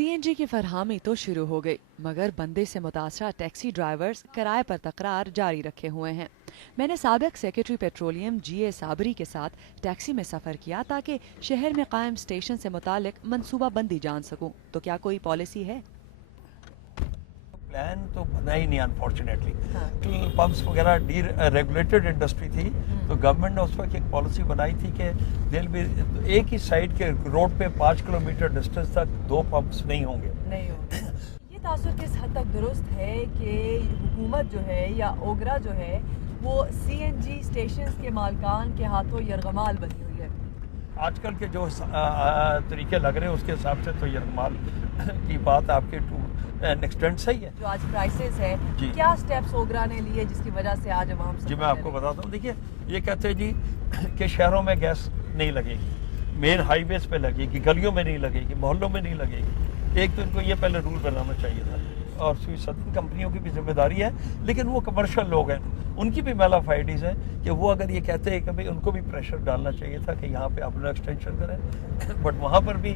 CNG की फरहमी तो शुरू हो गई, मगर बंदे से मुतासरा टैक्सी ड्राइवर्स किराए पर तकरार जारी रखे हुए हैं। मैंने साबिक सेक्रेटरी पेट्रोलियम GA साबरी के साथ टैक्सी में सफ़र किया ताकि शहर में कायम स्टेशन से मुतालिक मनसूबा बंदी जान सकूं। तो क्या कोई पॉलिसी है? प्लान तो बना ही नहीं अनफॉर्चुनेटली। पम्प्स वगैरह डी रेगुलेटेड इंडस्ट्री थी, तो गवर्नमेंट ने उस वक्त एक पॉलिसी बनाई थी कि दिल भी एक ही साइड के रोड पे 5 किलोमीटर डिस्टेंस तक 2 पम्प्स नहीं होंगे। ये तासुर किस हद तक दुरुस्त है कि हुकूमत जो है या ओगरा जो है वो CNG स्टेशन के मालकान के हाथों यरगमाल बनी हुई है? आजकल के जो तरीके लग रहे हैं उसके हिसाब से तो यरगमाल की बात आपके टू एक्सटेंट सही है। जो आज क्राइसिस है, क्या स्टेप्स ओगरा ने लिए जिसकी वजह से आज अवाम जी मैं आपको बताता हूँ। देखिए, ये कहते हैं जी कि शहरों में गैस नहीं लगेगी, मेन हाईवेज पे लगेगी, गलियों में नहीं लगेगी, मोहल्लों में नहीं लगेगी। एक तो इनको ये पहले रूल बनाना चाहिए था, और सदन कंपनियों की भी जिम्मेदारी है, लेकिन वो कमर्शियल लोग हैं, उनकी भी मेलाफाइडीज है कि वो अगर ये कहते हैं कि भाई उनको भी प्रेशर डालना चाहिए था कि यहाँ पे अपना एक्सटेंशन करें। बट वहाँ पर भी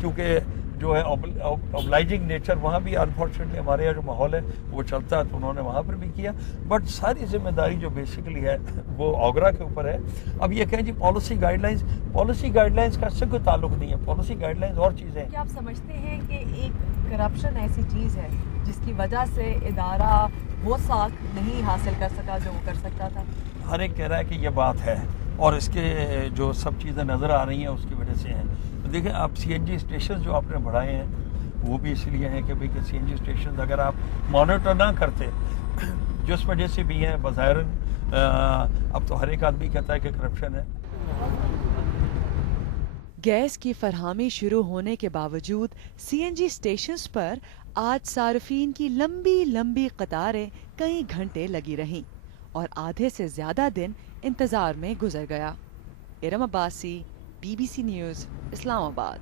क्योंकि जो है ऑब्लाइजिंग नेचर वहाँ भी अनफॉर्चुनेटली हमारे यहाँ जो माहौल है वो चलता है, तो उन्होंने वहाँ पर भी किया। बट सारी जिम्मेदारी जो बेसिकली है वो ओगरा के ऊपर है। अब ये कहें जी पॉलिसी गाइडलाइंस का इससे कोई ताल्लुक नहीं है, पॉलिसी गाइडलाइंस और चीज़ें हैं। क्या आप समझते हैं कि एक करप्शन ऐसी चीज़ है जिसकी वजह से इदारा वो साख नहीं हासिल कर सका जो वो कर सकता था? हर एक कह रहा है कि ये बात है, और इसके जो सब चीज़ें नज़र आ रही हैं उसकी वजह से हैं। तो देखिए, आप CNG स्टेशन जो आपने बढ़ाए हैं वो भी इसलिए हैं कि भाई कि CNG स्टेशन अगर आप मॉनिटर ना करते, जिस वजह से भी हैं बज़ाहिरन अब तो हर एक आदमी कहता है कि करप्शन है। गैस की फरहमी शुरू होने के बावजूद CNG स्टेशंस पर आज सार्फिन की लंबी लंबी कतारें कई घंटे लगी रहीं और आधे से ज्यादा दिन इंतजार में गुजर गया। Iram Abbasi, BBC news, Islamabad.